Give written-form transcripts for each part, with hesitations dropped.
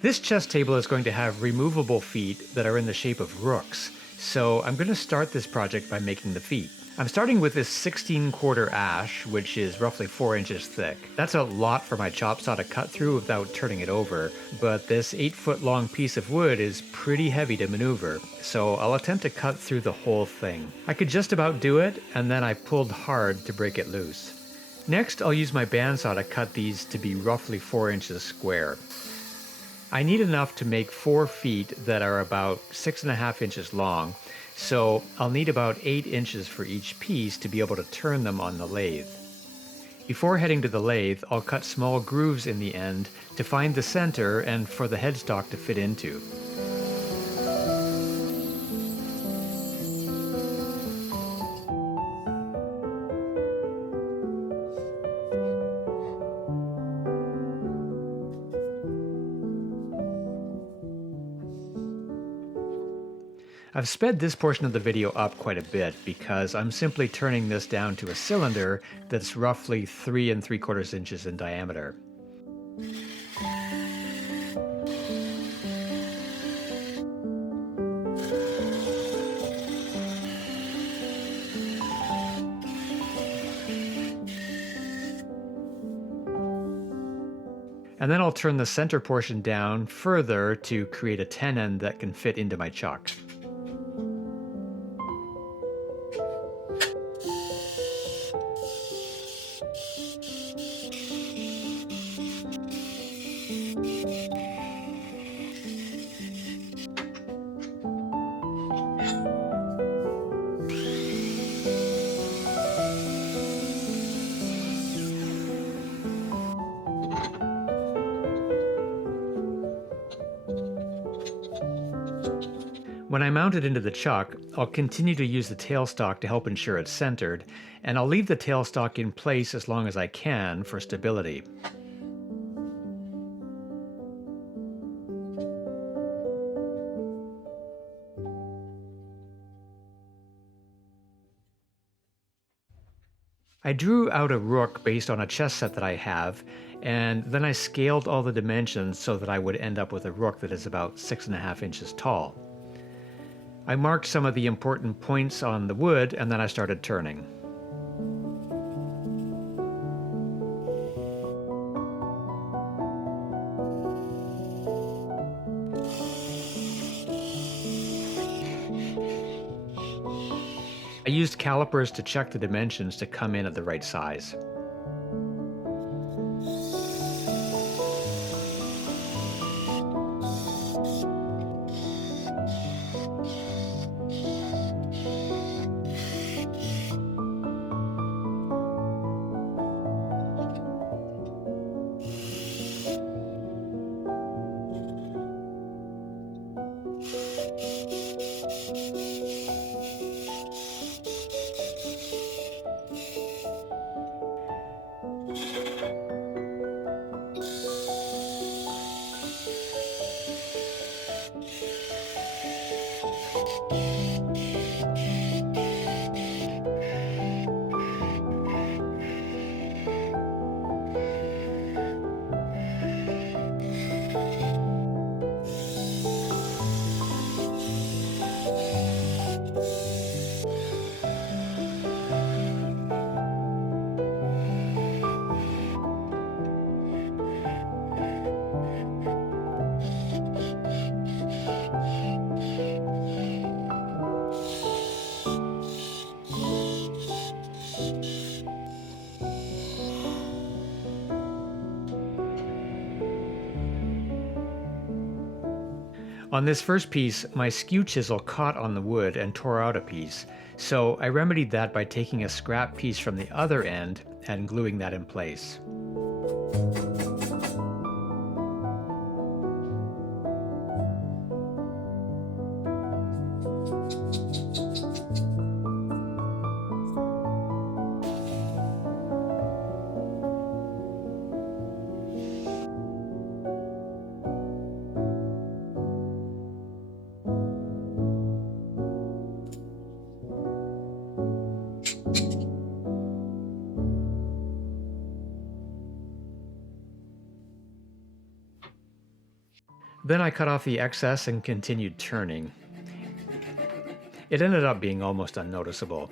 This chess table is going to have removable feet that are in the shape of rooks, so I'm going to start this project by making the feet. I'm starting with this 16-quarter ash, which is roughly 4 inches thick. That's a lot for my chop saw to cut through without turning it over, but this 8-foot long piece of wood is pretty heavy to maneuver, so I'll attempt to cut through the whole thing. I could just about do it, and then I pulled hard to break it loose. Next, I'll use my bandsaw to cut these to be roughly 4 inches square. I need enough to make 4 feet that are about 6.5 inches long, so I'll need about 8 inches for each piece to be able to turn them on the lathe. Before heading to the lathe, I'll cut small grooves in the end to find the center and for the headstock to fit into. I've sped this portion of the video up quite a bit because I'm simply turning this down to a cylinder that's roughly 3 3/4 inches in diameter. And then I'll turn the center portion down further to create a tenon that can fit into my chuck. When I mount it into the chuck, I'll continue to use the tailstock to help ensure it's centered, and I'll leave the tailstock in place as long as I can for stability. I drew out a rook based on a chess set that I have, and then I scaled all the dimensions so that I would end up with a rook that is about 6.5 inches tall. I marked some of the important points on the wood, and then I started turning. I used calipers to check the dimensions to come in at the right size. On this first piece, my skew chisel caught on the wood and tore out a piece, so I remedied that by taking a scrap piece from the other end and gluing that in place. Then I cut off the excess and continued turning. It ended up being almost unnoticeable.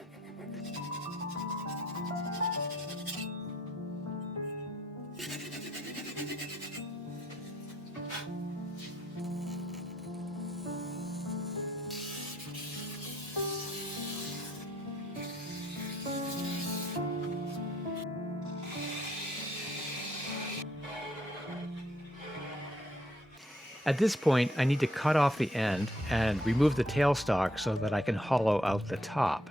At this point, I need to cut off the end and remove the tailstock so that I can hollow out the top.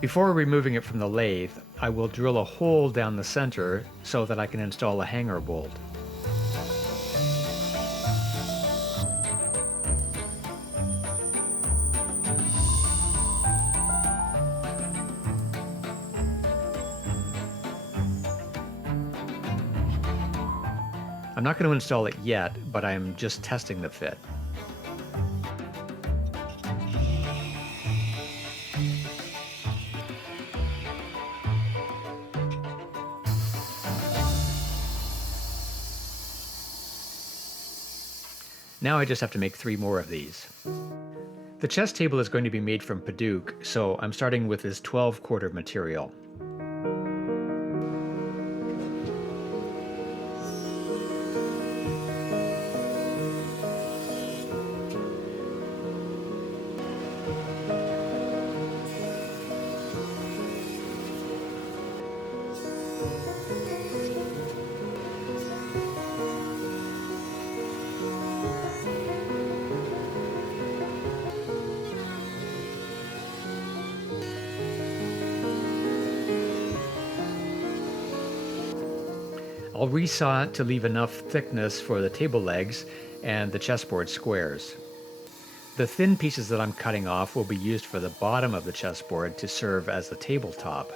Before removing it from the lathe, I will drill a hole down the center so that I can install a hanger bolt. I'm not going to install it yet, but I'm just testing the fit. Now I just have to make 3 more of these. The chess table is going to be made from Padauk, so I'm starting with this 12-quarter material. I'll resaw it to leave enough thickness for the table legs and the chessboard squares. The thin pieces that I'm cutting off will be used for the bottom of the chessboard to serve as the tabletop.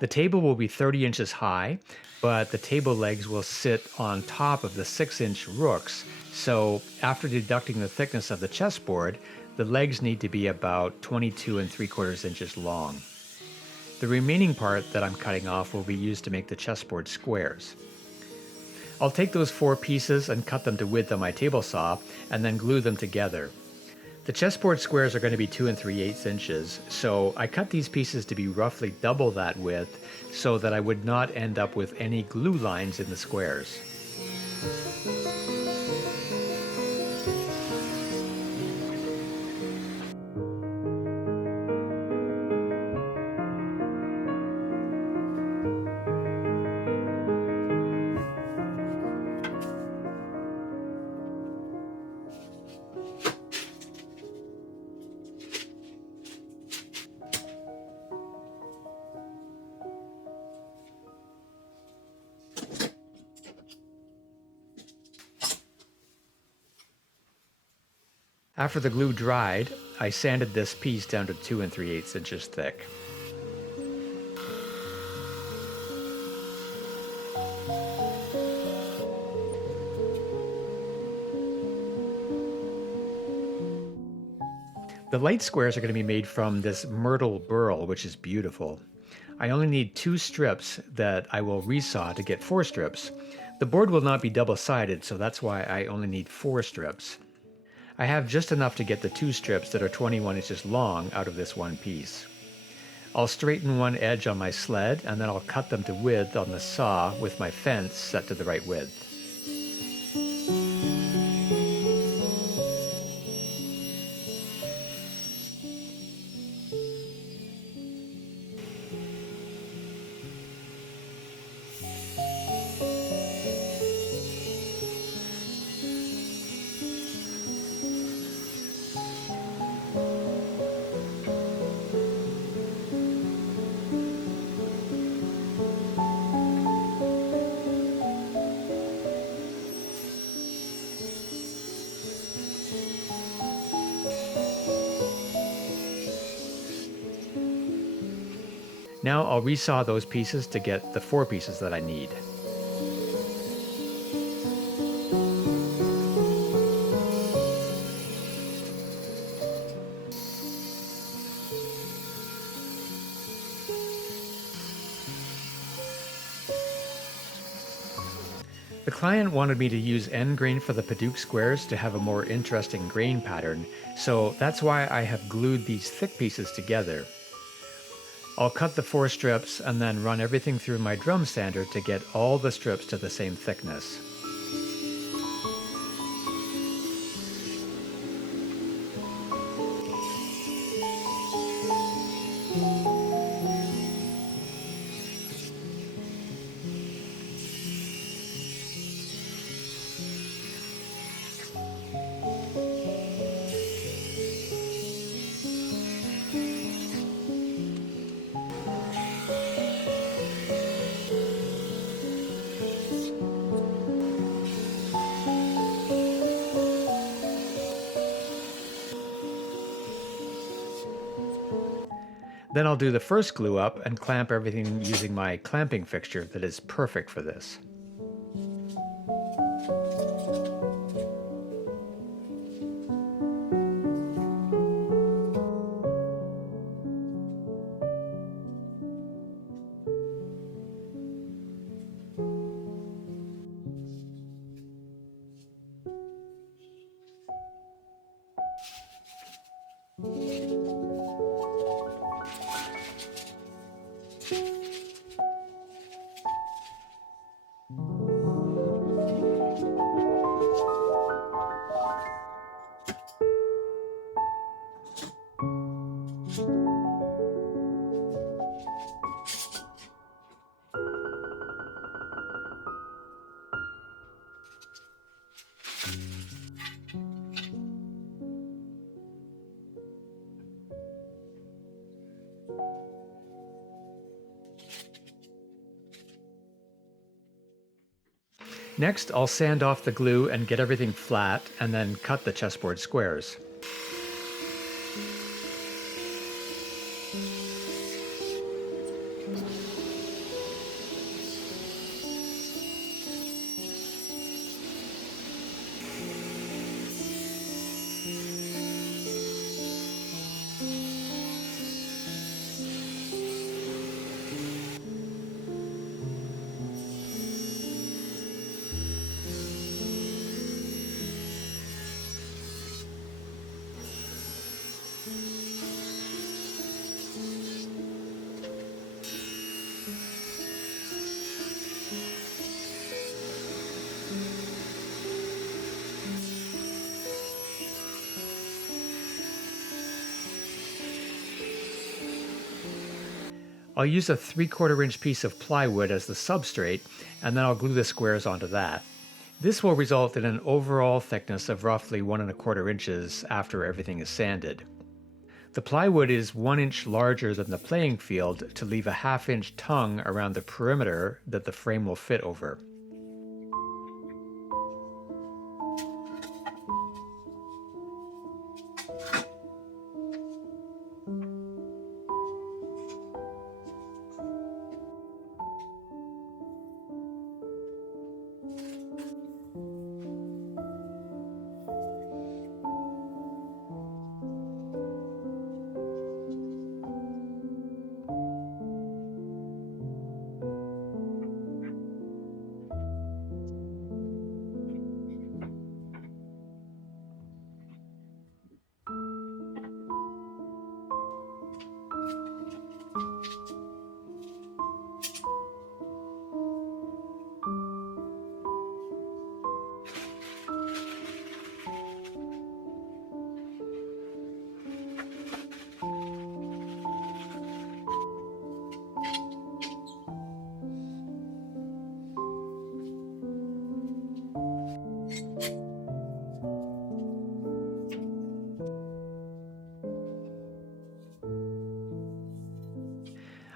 The table will be 30 inches high, but the table legs will sit on top of the 6-inch rooks, so after deducting the thickness of the chessboard, the legs need to be about 22 3/4 inches long. The remaining part that I'm cutting off will be used to make the chessboard squares. I'll take those 4 pieces and cut them to width on my table saw, and then glue them together. The chessboard squares are going to be 2 3/8 inches, so I cut these pieces to be roughly double that width so that I would not end up with any glue lines in the squares. After the glue dried, I sanded this piece down to 2 3/8 inches thick. The light squares are going to be made from this Myrtle Burl, which is beautiful. I only need 2 strips that I will resaw to get 4 strips. The board will not be double-sided, so that's why I only need 4 strips. I have just enough to get the 2 strips that are 21 inches long out of this one piece. I'll straighten one edge on my sled, and then I'll cut them to width on the saw with my fence set to the right width. Now I'll resaw those pieces to get the 4 pieces that I need. The client wanted me to use end grain for the Padauk squares to have a more interesting grain pattern, so that's why I have glued these thick pieces together. I'll cut the 4 strips and then run everything through my drum sander to get all the strips to the same thickness. Then I'll do the first glue up and clamp everything using my clamping fixture that is perfect for this. Next, I'll sand off the glue and get everything flat, and then cut the chessboard squares. I'll use a 3/4 inch piece of plywood as the substrate, and then I'll glue the squares onto that. This will result in an overall thickness of roughly 1¼ inches after everything is sanded. The plywood is 1 inch larger than the playing field to leave a 1/2 inch tongue around the perimeter that the frame will fit over.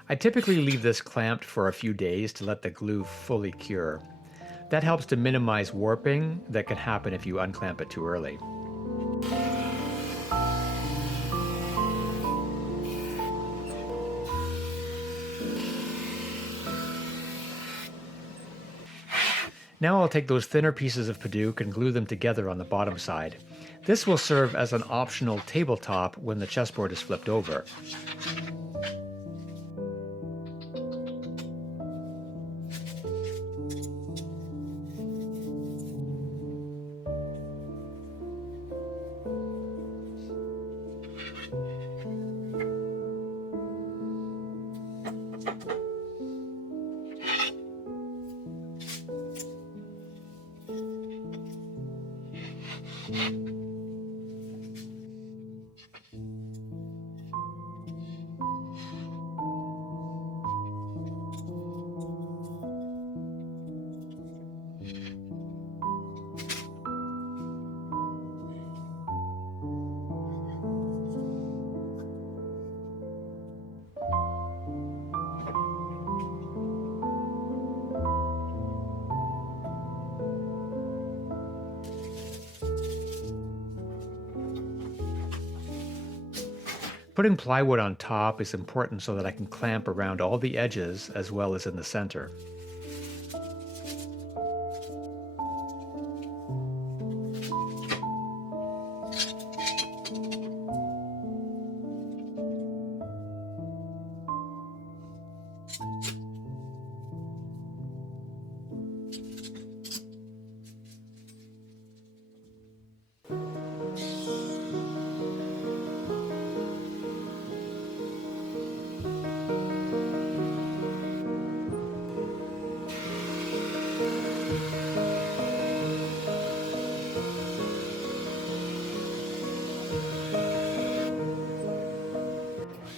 I typically leave this clamped for a few days to let the glue fully cure. That helps to minimize warping that can happen if you unclamp it too early. Now I'll take those thinner pieces of Padauk and glue them together on the bottom side. This will serve as an optional tabletop when the chessboard is flipped over. Putting plywood on top is important so that I can clamp around all the edges as well as in the center.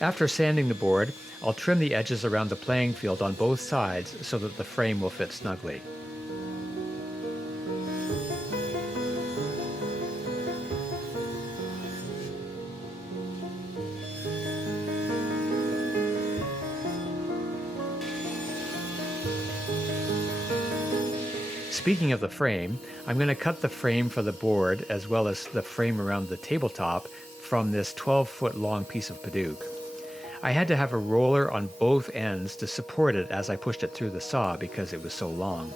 After sanding the board, I'll trim the edges around the playing field on both sides so that the frame will fit snugly. Speaking of the frame, I'm going to cut the frame for the board as well as the frame around the tabletop from this 12-foot long piece of Padauk. I had to have a roller on both ends to support it as I pushed it through the saw because it was so long.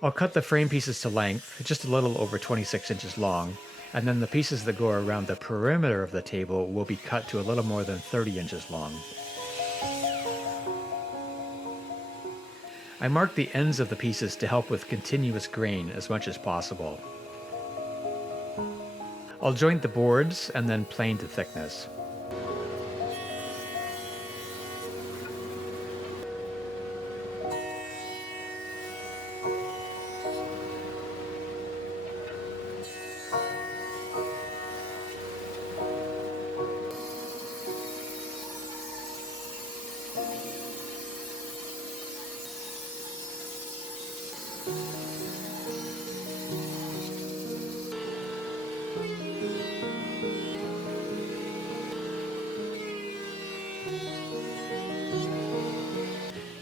I'll cut the frame pieces to length, just a little over 26 inches long, and then the pieces that go around the perimeter of the table will be cut to a little more than 30 inches long. I mark the ends of the pieces to help with continuous grain as much as possible. I'll joint the boards and then plane to thickness.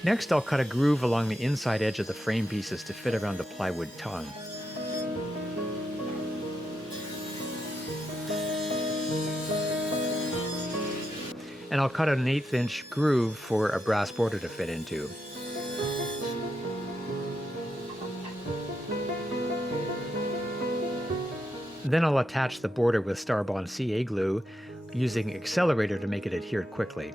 Next, I'll cut a groove along the inside edge of the frame pieces to fit around the plywood tongue. And I'll cut an 1/8 inch groove for a brass border to fit into. Then I'll attach the border with Star Bond CA glue using accelerator to make it adhere quickly.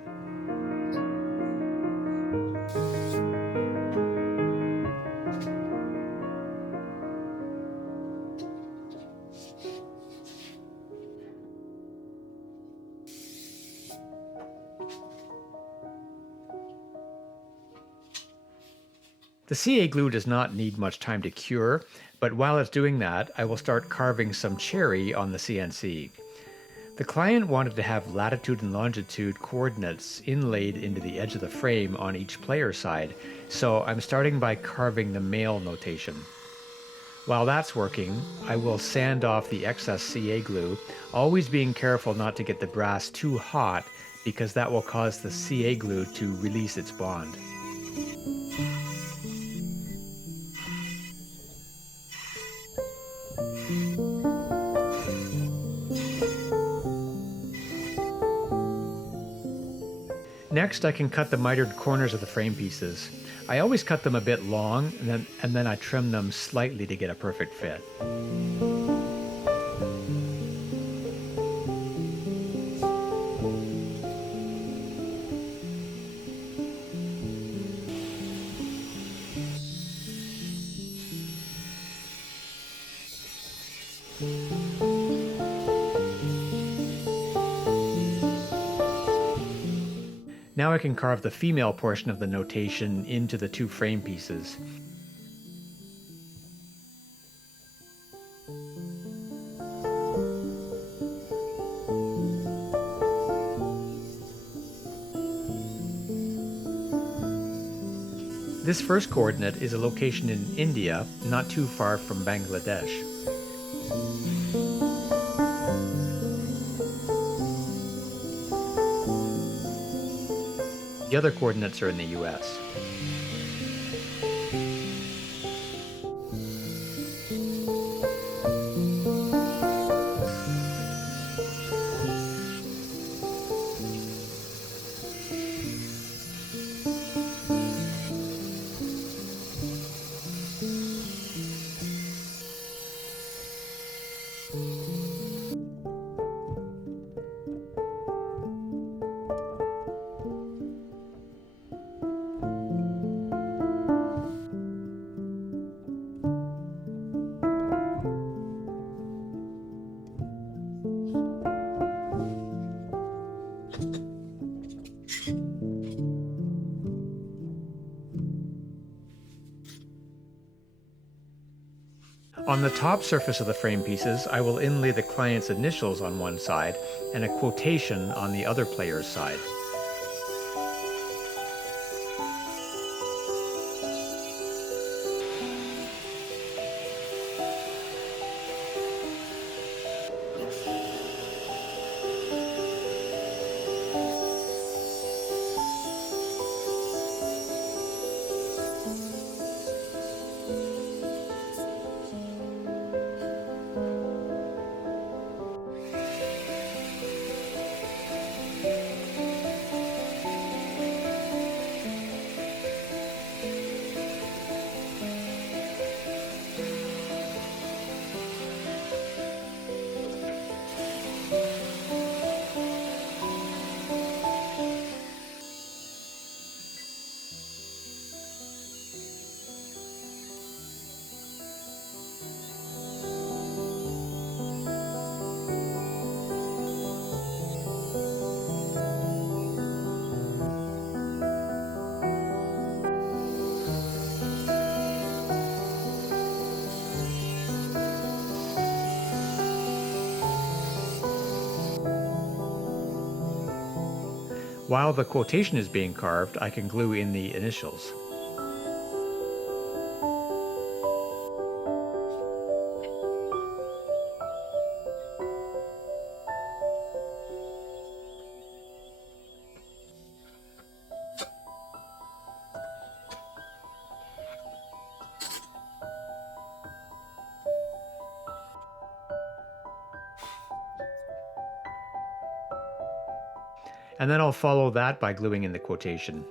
The CA glue does not need much time to cure, but while it's doing that, I will start carving some cherry on the CNC. The client wanted to have latitude and longitude coordinates inlaid into the edge of the frame on each player side, so I'm starting by carving the male notation. While that's working, I will sand off the excess CA glue, always being careful not to get the brass too hot because that will cause the CA glue to release its bond. Next, I can cut the mitered corners of the frame pieces. I always cut them a bit long and then I trim them slightly to get a perfect fit. Now I can carve the female portion of the notation into the two frame pieces. This first coordinate is a location in India, not too far from Bangladesh. The other coordinates are in the US. On the top surface of the frame pieces, I will inlay the client's initials on one side and a quotation on the other player's side. While the quotation is being carved, I can glue in the initials. And then I'll follow that by gluing in the quotation.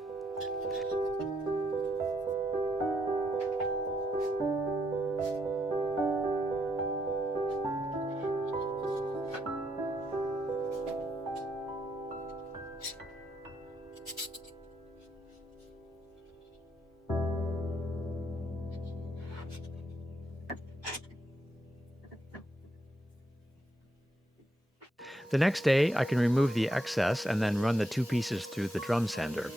The next day, I can remove the excess and then run the two pieces through the drum sander.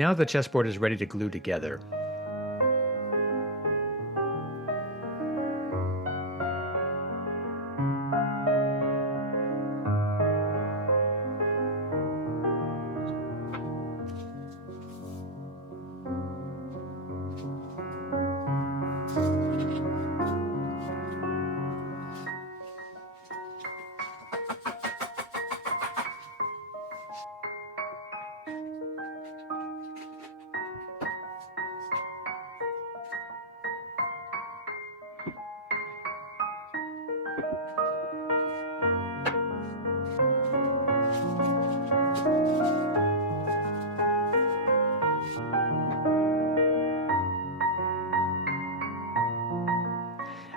Now the chessboard is ready to glue together.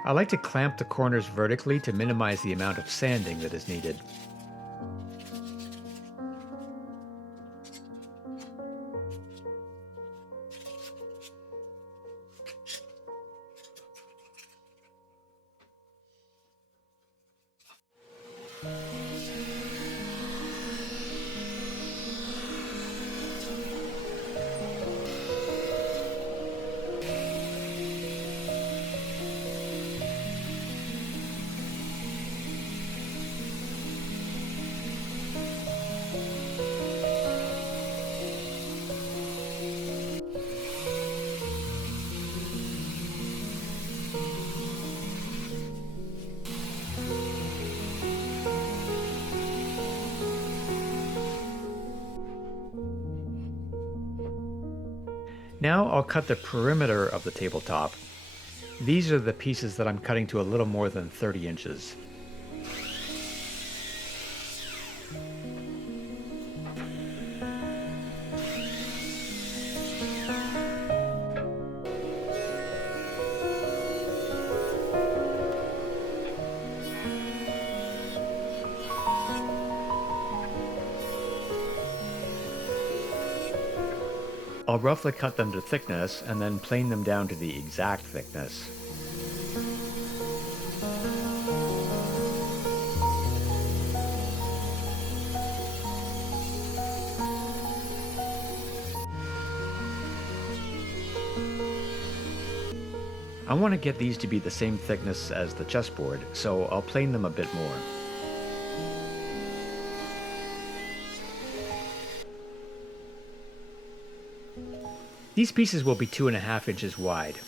I like to clamp the corners vertically to minimize the amount of sanding that is needed. Now I'll cut the perimeter of the tabletop. These are the pieces that I'm cutting to a little more than 30 inches. I'll roughly cut them to thickness and then plane them down to the exact thickness. I want to get these to be the same thickness as the chessboard, so I'll plane them a bit more. These pieces will be 2.5 inches wide.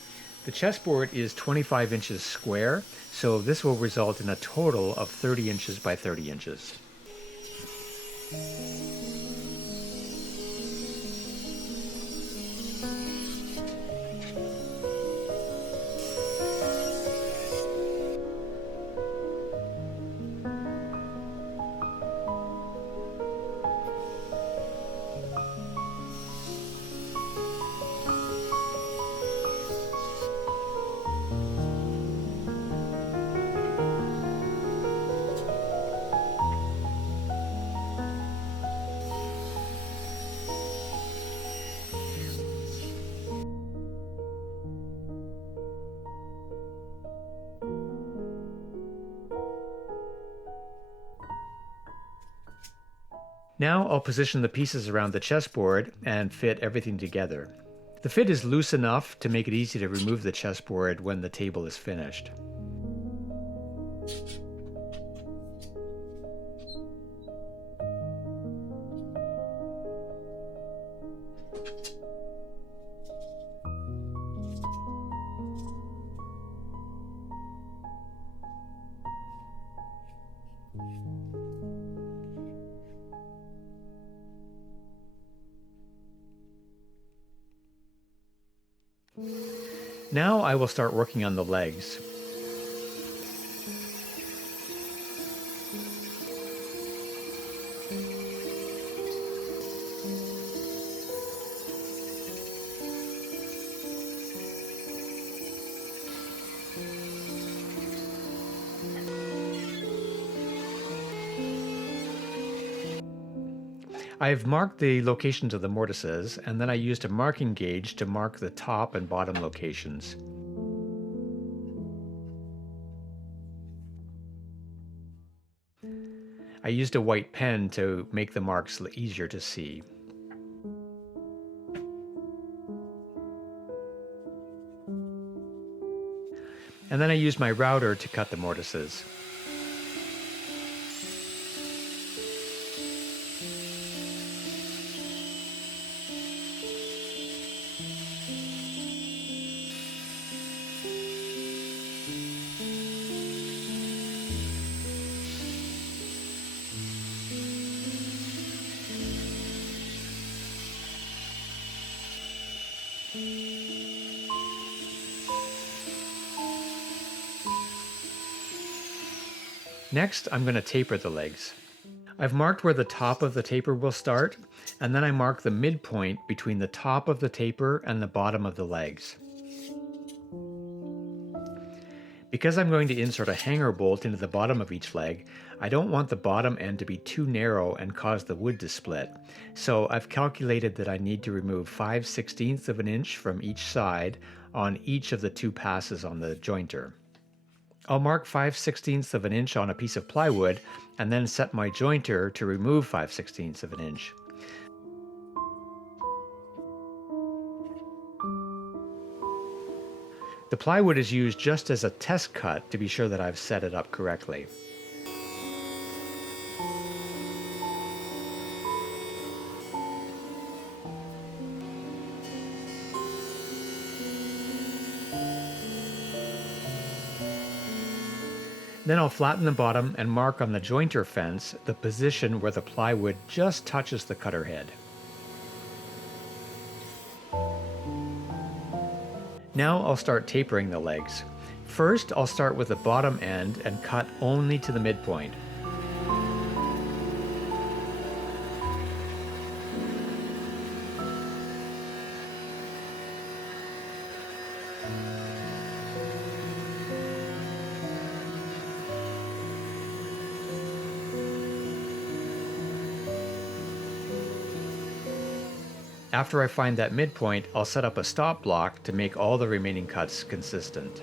The chessboard is 25 inches square, so this will result in a total of 30 inches by 30 inches. Now I'll position the pieces around the chessboard and fit everything together. The fit is loose enough to make it easy to remove the chessboard when the table is finished. Now I will start working on the legs. I've marked the locations of the mortises, and then I used a marking gauge to mark the top and bottom locations. I used a white pen to make the marks easier to see. and then I use my router to cut the mortises. Next, I'm going to taper the legs. I've marked where the top of the taper will start, and then I mark the midpoint between the top of the taper and the bottom of the legs. Because I'm going to insert a hanger bolt into the bottom of each leg, I don't want the bottom end to be too narrow and cause the wood to split. So I've calculated that I need to remove 5/16 of an inch from each side on each of the two passes on the jointer. I'll mark 5/16 of an inch on a piece of plywood and then set my jointer to remove 5/16 of an inch. The plywood is used just as a test cut to be sure that I've set it up correctly. Then I'll flatten the bottom and mark on the jointer fence the position where the plywood just touches the cutter head. Now I'll start tapering the legs. First, I'll start with the bottom end and cut only to the midpoint. After I find that midpoint, I'll set up a stop block to make all the remaining cuts consistent.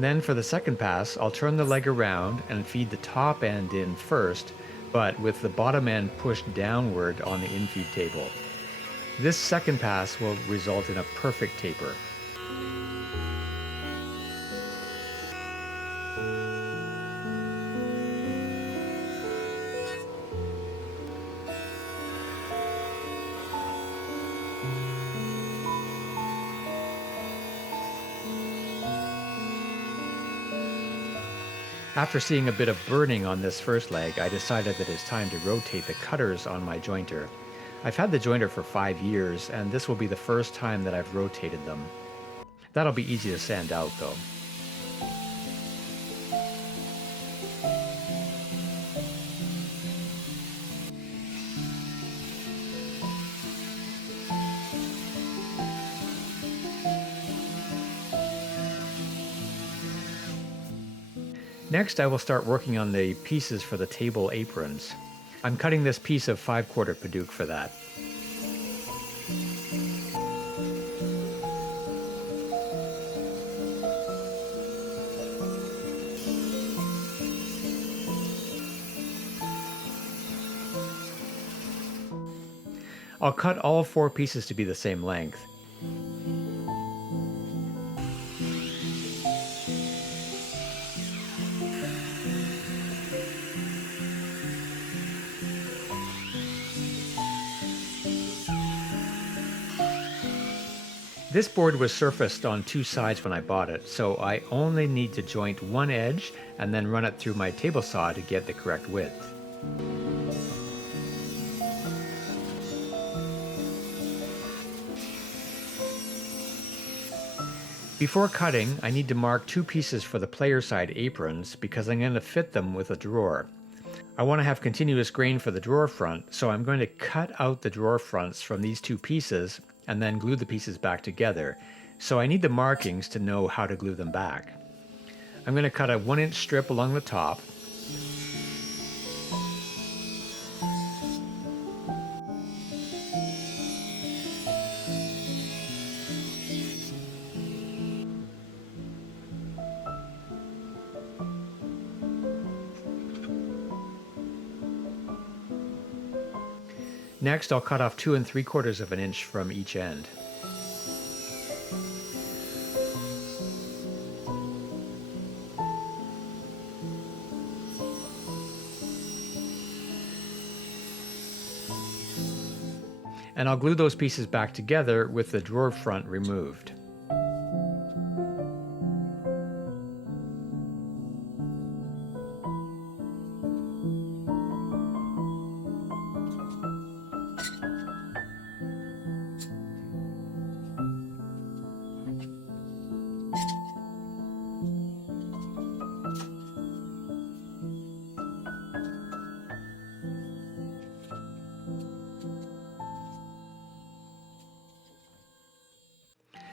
Then for the second pass, I'll turn the leg around and feed the top end in first, but with the bottom end pushed downward on the infeed table. This second pass will result in a perfect taper. After seeing a bit of burning on this first leg, I decided that it's time to rotate the cutters on my jointer. I've had the jointer for 5 years, and this will be the first time that I've rotated them. That'll be easy to sand out though. Next, I will start working on the pieces for the table aprons. I'm cutting this piece of 5/4 Padauk for that. I'll cut all 4 pieces to be the same length. This board was surfaced on 2 sides when I bought it, so I only need to joint one edge and then run it through my table saw to get the correct width. Before cutting, I need to mark 2 pieces for the player side aprons because I'm going to fit them with a drawer. I want to have continuous grain for the drawer front, so I'm going to cut out the drawer fronts from these 2 pieces and then glue the pieces back together. So I need the markings to know how to glue them back. I'm going to cut a 1-inch strip along the top. Next, I'll cut off 2 3/4 of an inch from each end. And I'll glue those pieces back together with the drawer front removed.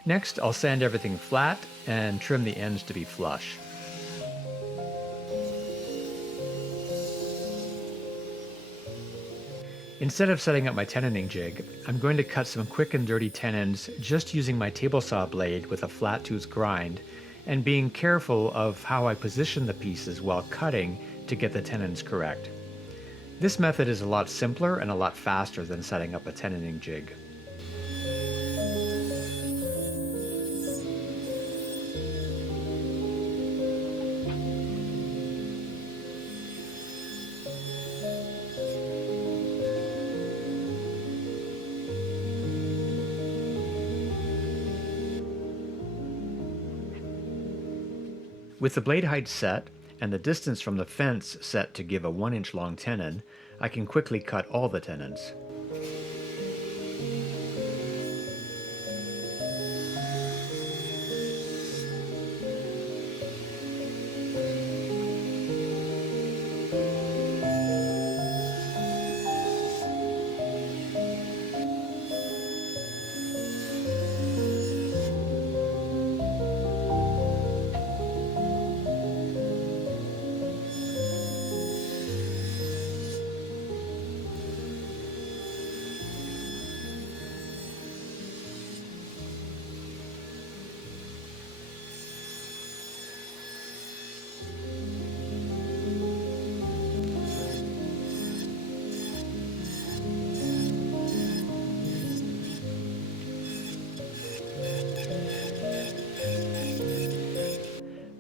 Next, I'll sand everything flat and trim the ends to be flush. Instead of setting up my tenoning jig, I'm going to cut some quick and dirty tenons just using my table saw blade with a flat tooth grind and being careful of how I position the pieces while cutting to get the tenons correct. This method is a lot simpler and a lot faster than setting up a tenoning jig. With the blade height set and the distance from the fence set to give a 1-inch long tenon, I can quickly cut all the tenons.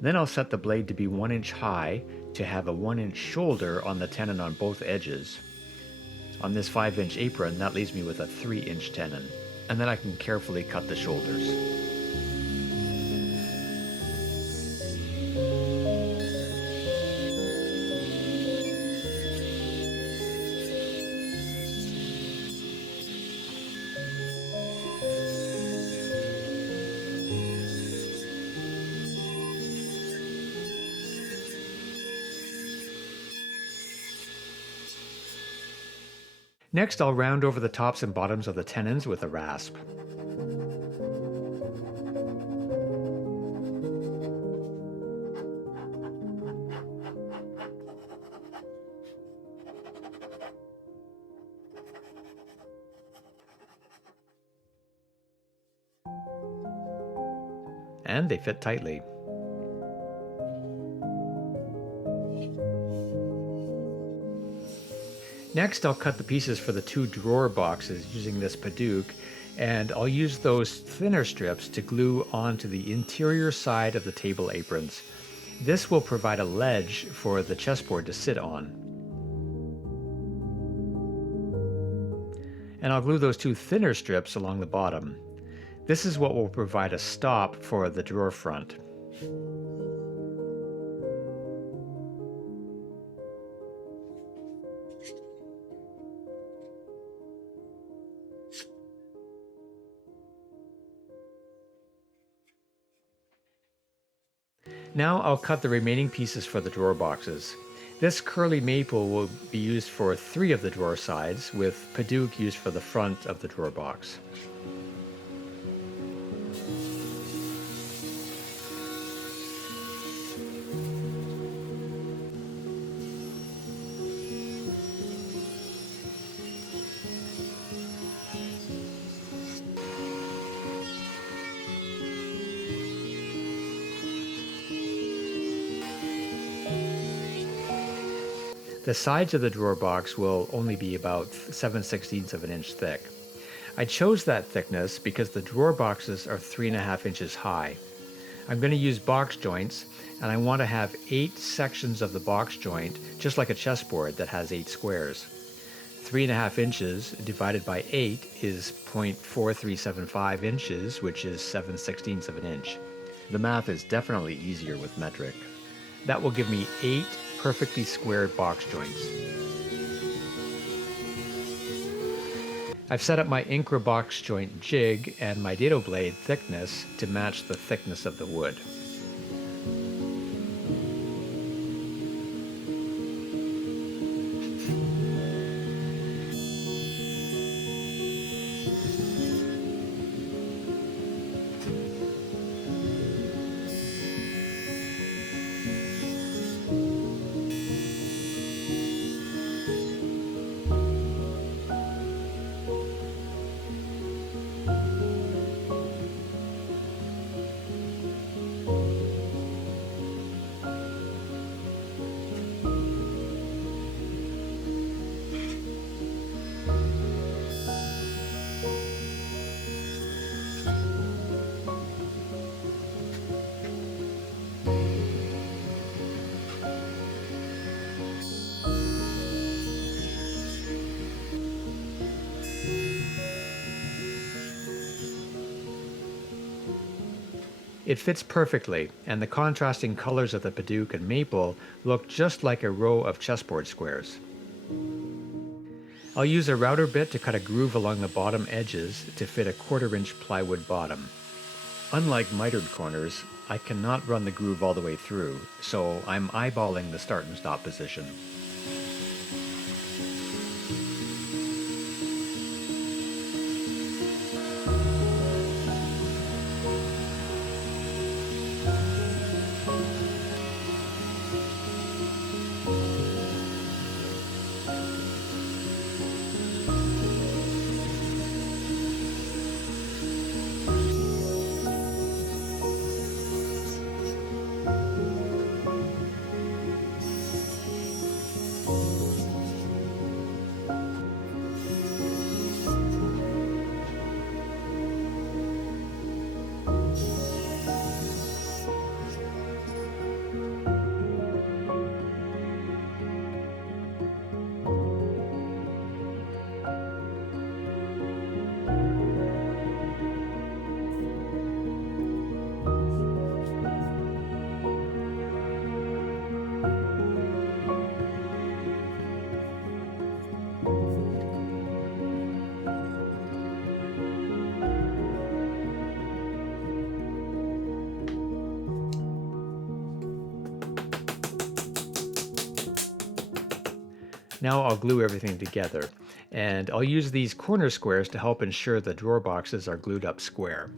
Then I'll set the blade to be 1 inch high to have a 1-inch shoulder on the tenon on both edges. On this 5-inch apron, that leaves me with a 3-inch tenon, and then I can carefully cut the shoulders. Next, I'll round over the tops and bottoms of the tenons with a rasp. And they fit tightly. Next, I'll cut the pieces for the 2 drawer boxes using this Padauk, and I'll use those thinner strips to glue onto the interior side of the table aprons. This will provide a ledge for the chessboard to sit on. And I'll glue those 2 thinner strips along the bottom. This is what will provide a stop for the drawer front. Now I'll cut the remaining pieces for the drawer boxes. This curly maple will be used for 3 of the drawer sides, with Padauk used for the front of the drawer box. The sides of the drawer box will only be about 7/16 of an inch thick. I chose that thickness because the drawer boxes are 3.5 inches high. I'm going to use box joints, and I want to have 8 sections of the box joint, just like a chessboard that has 8 squares. 3.5 inches divided by 8 is 0.4375 inches, which is 7/16 of an inch. The math is definitely easier with metric. That will give me 8 perfectly squared box joints. I've set up my Incra box joint jig and my dado blade thickness to match the thickness of the wood. It fits perfectly, and the contrasting colors of the Padauk and Maple look just like a row of chessboard squares. I'll use a router bit to cut a groove along the bottom edges to fit a 1/4 inch plywood bottom. Unlike mitered corners, I cannot run the groove all the way through, so I'm eyeballing the start and stop position. Now I'll glue everything together, and I'll use these corner squares to help ensure the drawer boxes are glued up square.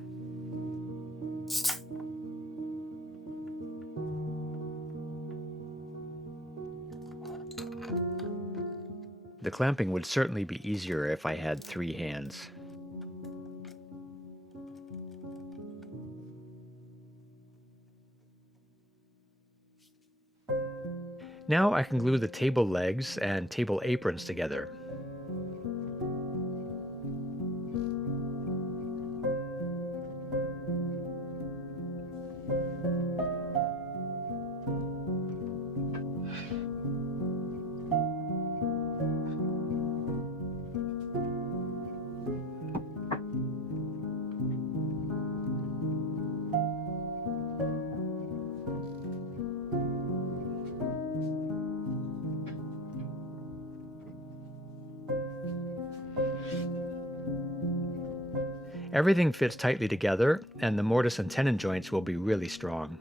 The clamping would certainly be easier if I had 3 hands. Now I can glue the table legs and table aprons together. Everything fits tightly together, and the mortise and tenon joints will be really strong.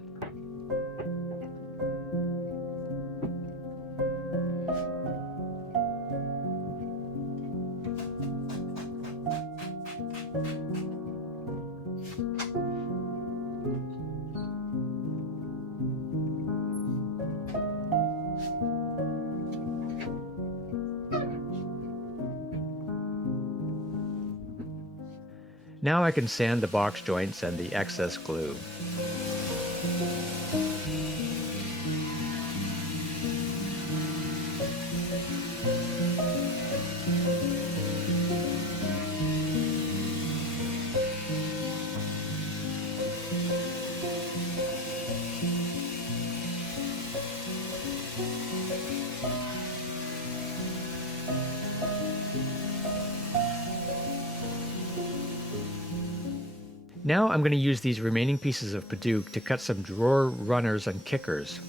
Now I can sand the box joints and the excess glue. Now I'm going to use these remaining pieces of Padauk to cut some drawer runners and kickers.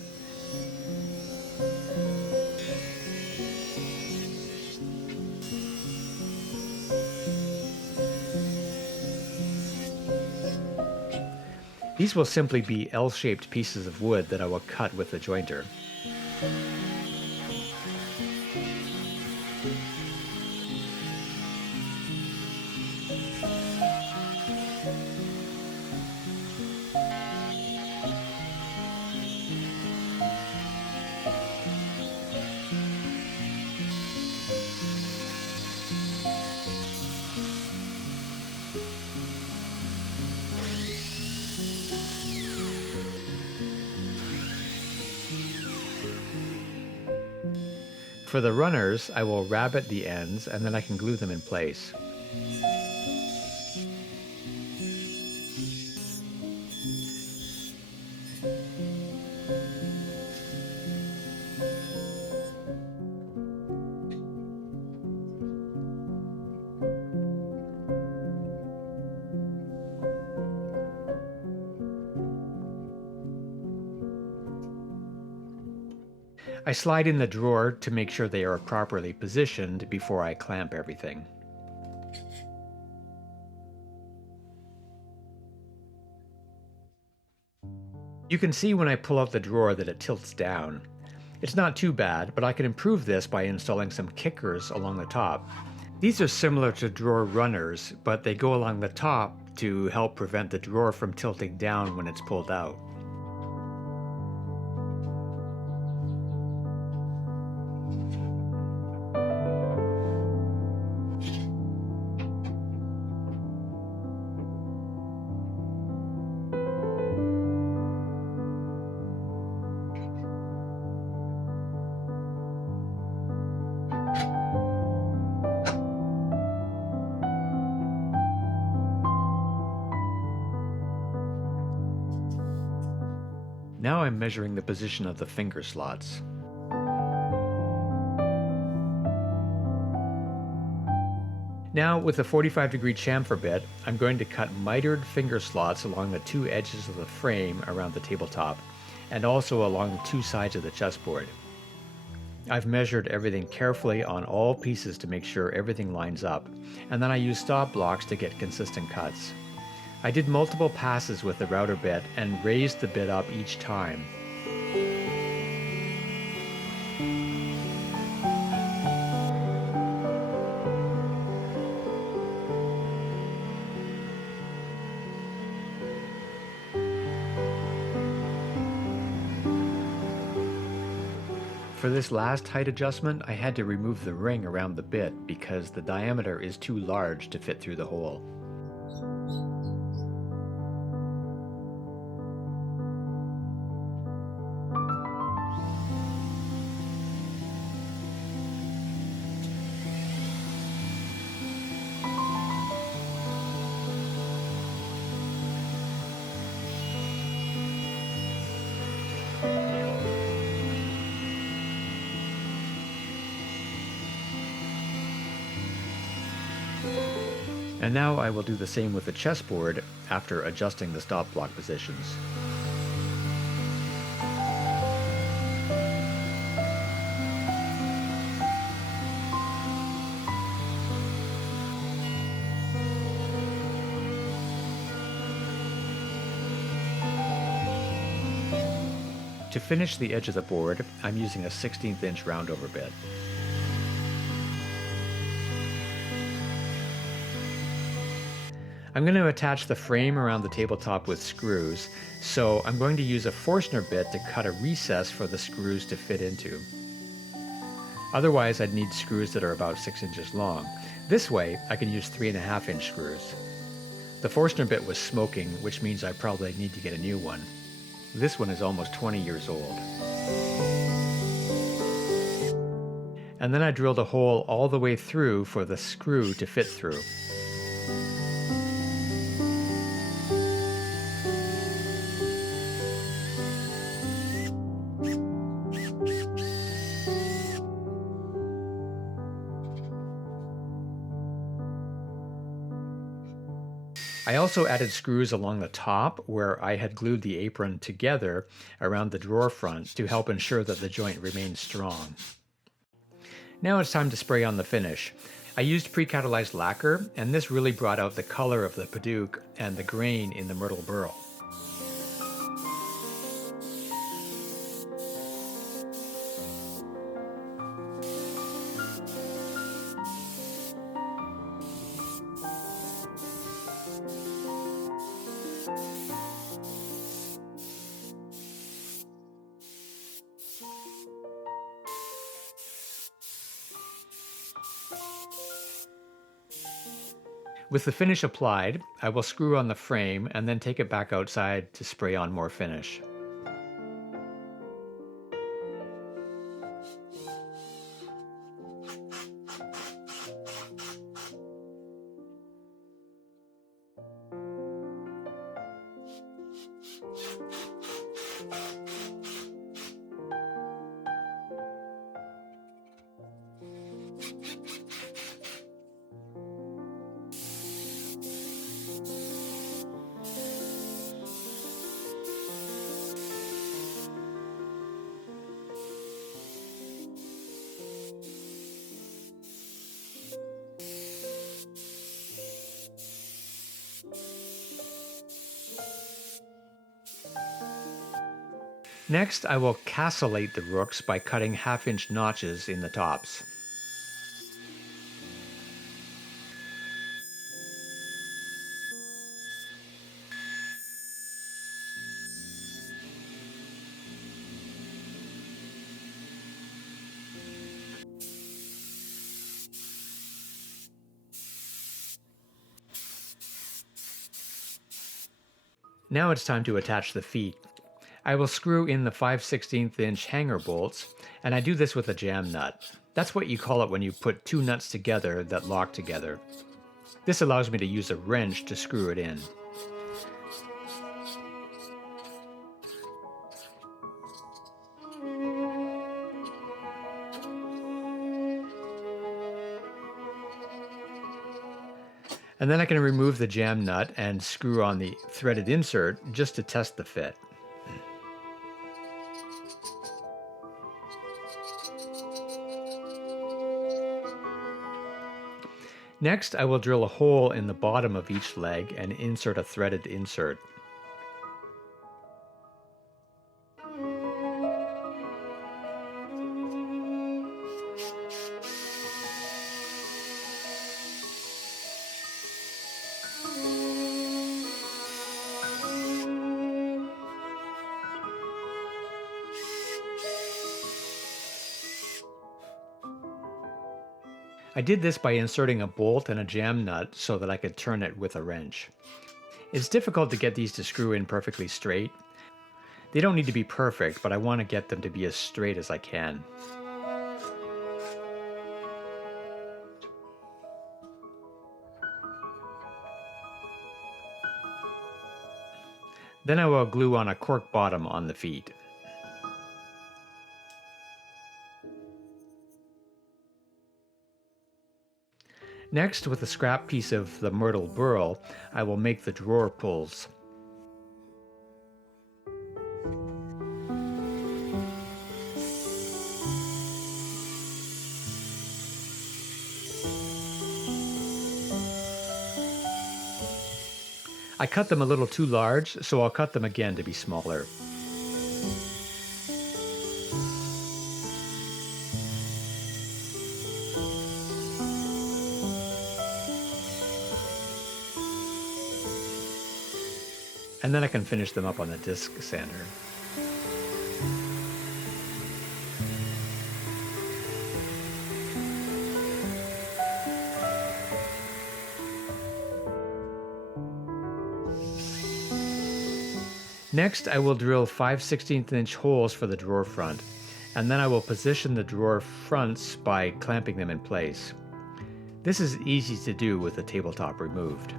These will simply be L-shaped pieces of wood that I will cut with the jointer. For the runners, I will rabbet the ends and then I can glue them in place. I slide in the drawer to make sure they are properly positioned before I clamp everything. You can see when I pull out the drawer that it tilts down. It's not too bad, but I can improve this by installing some kickers along the top. These are similar to drawer runners, but they go along the top to help prevent the drawer from tilting down when it's pulled out. Now I'm measuring the position of the finger slots. Now, with a 45-degree chamfer bit, I'm going to cut mitered finger slots along the two edges of the frame around the tabletop, and also along the two sides of the chessboard. I've measured everything carefully on all pieces to make sure everything lines up, and then I use stop blocks to get consistent cuts. I did multiple passes with the router bit and raised the bit up each time. For this last height adjustment, I had to remove the ring around the bit because the diameter is too large to fit through the hole. And now I will do the same with the chessboard after adjusting the stop block positions. To finish the edge of the board, I'm using a 16th inch roundover bit. I'm going to attach the frame around the tabletop with screws, so I'm going to use a Forstner bit to cut a recess for the screws to fit into. Otherwise, I'd need screws that are about 6 inches long. This way, I can use 3.5 inch screws. The Forstner bit was smoking, which means I probably need to get a new one. This one is almost 20 years old. And then I drilled a hole all the way through for the screw to fit through. I also added screws along the top where I had glued the apron together around the drawer front to help ensure that the joint remained strong. Now it's time to spray on the finish. I used pre-catalyzed lacquer, and this really brought out the color of the Padauk and the grain in the Myrtle Burl. With the finish applied, I will screw on the frame and then take it back outside to spray on more finish. Next, I will castellate the rooks by cutting half-inch notches in the tops. Now it's time to attach the feet. I will screw in the 5/16 inch hanger bolts, and I do this with a jam nut. That's what you call it when you put two nuts together that lock together. This allows me to use a wrench to screw it in. And then I can remove the jam nut and screw on the threaded insert just to test the fit. Next, I will drill a hole in the bottom of each leg and insert a threaded insert. I did this by inserting a bolt and a jam nut so that I could turn it with a wrench. It's difficult to get these to screw in perfectly straight. They don't need to be perfect, but I want to get them to be as straight as I can. Then I will glue on a cork bottom on the feet. Next, with a scrap piece of the Myrtle Burl, I will make the drawer pulls. I cut them a little too large, so I'll cut them again to be smaller. And then I can finish them up on the disc sander. Next, I will drill 5/16 inch holes for the drawer front, and then I will position the drawer fronts by clamping them in place. This is easy to do with the tabletop removed.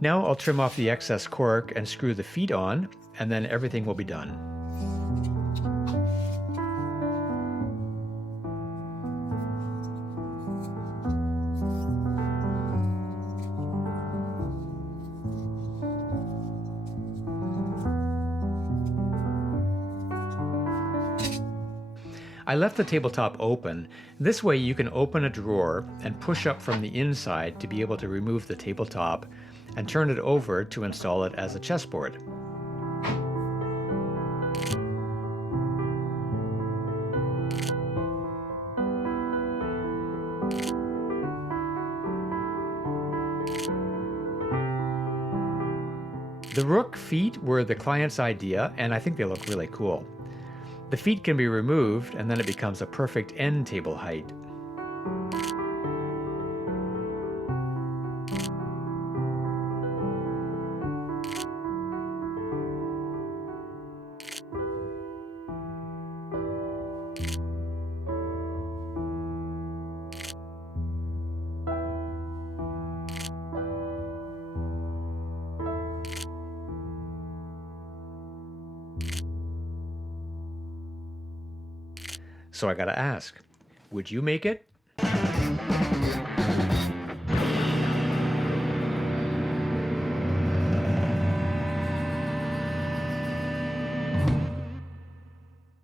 Now I'll trim off the excess cork and screw the feet on, and then everything will be done. I left the tabletop open. This way you can open a drawer and push up from the inside to be able to remove the tabletop and turn it over to install it as a chessboard. The rook feet were the client's idea, and I think they look really cool. The feet can be removed, and then it becomes a perfect end table height. So I gotta ask, would you make it?